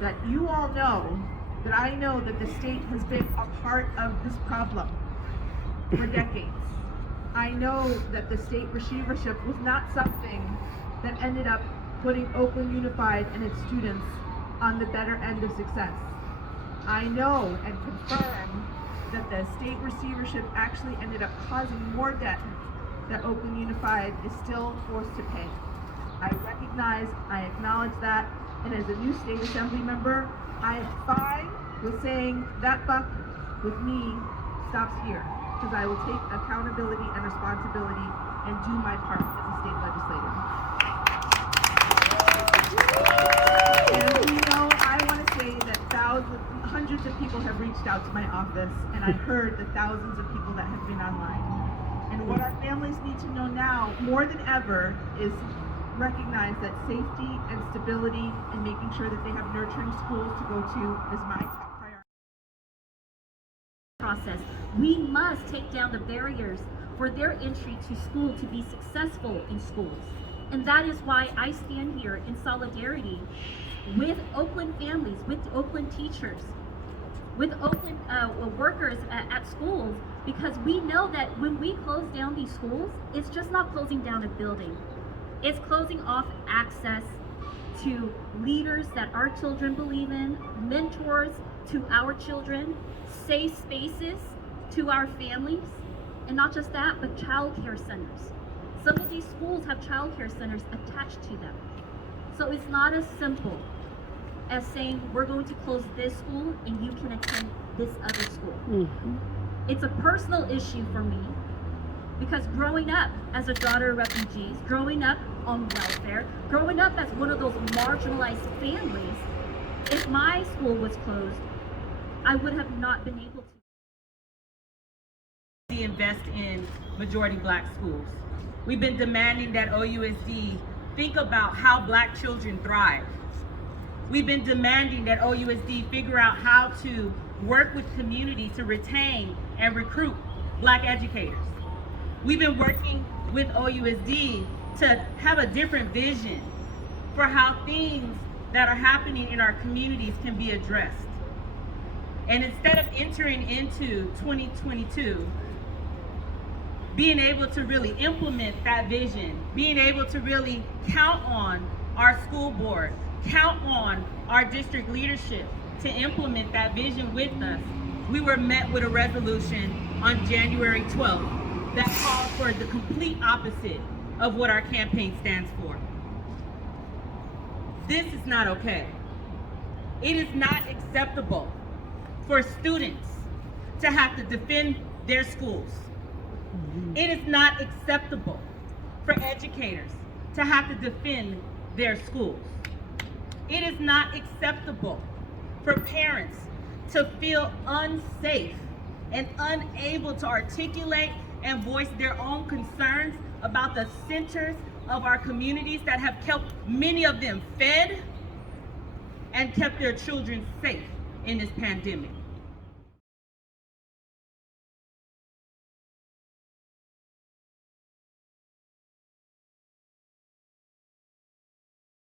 that you all know that I know that the state has been a part of this problem for decades. I know that the state receivership was not something that ended up putting Oakland Unified and its students on the better end of success. I know and confirm that the state receivership actually ended up causing more debt that Oakland Unified is still forced to pay. I recognize, I acknowledge that, and as a new state assembly member, I am fine with saying that buck with me stops here, because I will take accountability and responsibility and do my part as a state legislator. And you know, I want to say that hundreds of people have reached out to my office, and I've heard the thousands of people that have been online. And what our families need to know now, more than ever, is recognize that safety and stability and making sure that they have nurturing schools to go to is my top priority. Process. We must take down the barriers for their entry to school to be successful in schools. And that is why I stand here in solidarity with Oakland families, with Oakland teachers, with Oakland workers at schools, because we know that when we close down these schools, it's just not closing down a building. It's closing off access to leaders that our children believe in, mentors to our children, safe spaces to our families, and not just that, but child care centers. Some of these schools have child care centers attached to them. So it's not as simple as saying we're going to close this school and you can attend this other school. Mm-hmm. It's a personal issue for me, because growing up as a daughter of refugees, growing up on welfare, growing up as one of those marginalized families, if my school was closed, I would have not been able to invest in majority Black schools. We've been demanding that OUSD think about how Black children thrive. We've been demanding that OUSD figure out how to work with community to retain and recruit Black educators. We've been working with OUSD to have a different vision for how things that are happening in our communities can be addressed. And instead of entering into 2022, being able to really implement that vision, being able to really count on our school board, count on our district leadership to implement that vision with us, we were met with a resolution on January 12th that called for the complete opposite of what our campaign stands for. This is not okay. It is not acceptable for students to have to defend their schools. It is not acceptable for educators to have to defend their schools. It is not acceptable for parents to feel unsafe and unable to articulate and voice their own concerns about the centers of our communities that have kept many of them fed and kept their children safe in this pandemic.